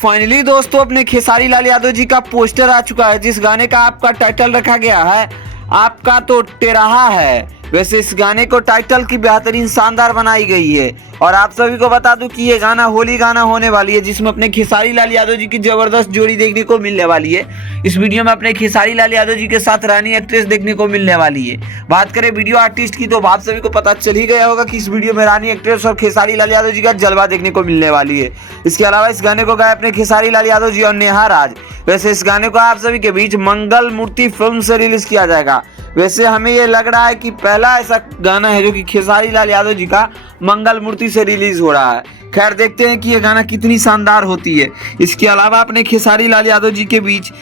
Finally दोस्तों अपने खेसारी लाल यादव जी का पोस्टर आ चुका है, जिस गाने का आपका टाइटल रखा गया है आपका तो टेरहा है। वैसे इस गाने को टाइटल की बेहतरीन शानदार बनाई गई है और आप सभी को बता दूं कि ये गाना होली गाना होने वाली है, जिसमें अपने खेसारी लाल यादव जी की जबरदस्त जोड़ी देखने को मिलने वाली है। इस वीडियो में अपने खेसारी लाल यादव जी के साथ रानी एक्ट्रेस देखने को मिलने वाली है। बात करें वीडियो आर्टिस्ट की तो आप सभी को पता चल ही गया होगा कि इस वीडियो में रानी एक्ट्रेस और खेसारी लाल यादव जी का जलवा देखने को मिलने वाली है। इसके अलावा इस गाने को गाए अपने खेसारी लाल यादव जी और नेहा राज। वैसे इस गाने को आप सभी के बीच मंगल मूर्ति फिल्म से रिलीज किया जाएगा। वैसे हमें ये लग रहा है कि पहला ऐसा गाना है जो कि खेसारी लाल यादव जी का मंगल मूर्ति से रिलीज हो रहा है। खैर देखते हैं कि ये गाना कितनी शानदार होती है। इसके अलावा अपने खेसारी लाल यादव जी के बीच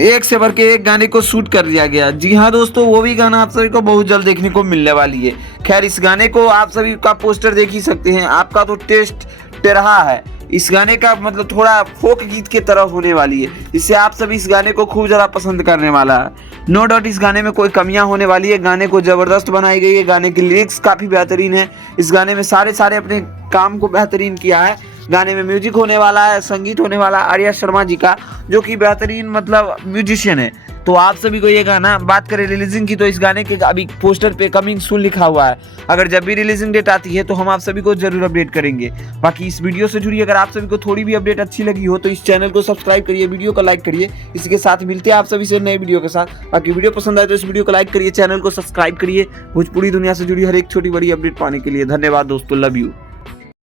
एक से बढ़ के एक गाने को शूट कर दिया गया। जी हाँ दोस्तों, वो भी गाना आप सभी को बहुत जल्द देखने को मिलने वाली है। खैर इस गाने को आप सभी का पोस्टर देख ही सकते हैं, आपका तो टेस्ट टेरहा है। इस गाने का मतलब थोड़ा फोक गीत के तरफ होने वाली है, इससे आप सभी इस गाने को खूब ज़्यादा पसंद करने वाला है। नो डाउट इस गाने में कोई कमियां होने वाली है, गाने को ज़बरदस्त बनाई गई है, गाने की लिरिक्स काफ़ी बेहतरीन है। इस गाने में सारे अपने काम को बेहतरीन किया है। गाने में म्यूजिक होने वाला है, संगीत होने वाला है आर्या शर्मा जी का, जो कि बेहतरीन मतलब म्यूजिशियन है। तो आप सभी को ये गाना, बात करें रिलीजिंग की तो इस गाने के अभी पोस्टर पे कमिंग सून लिखा हुआ है। अगर जब भी रिलीजिंग डेट आती है तो हम आप सभी को जरूर अपडेट करेंगे। बाकी इस वीडियो से जुड़ी अगर आप सभी को थोड़ी भी अपडेट अच्छी लगी हो तो इस चैनल को सब्सक्राइब करिए, वीडियो को लाइक करिए। इसी के साथ मिलते हैं आप सभी से नए वीडियो के साथ। बाकी वीडियो पसंद आए तो इस वीडियो को लाइक करिए, चैनल को सब्सक्राइब करिए। भोजपुरी दुनिया से जुड़ी हर एक छोटी बड़ी अपडेट पाने के लिए धन्यवाद दोस्तों, लव यू।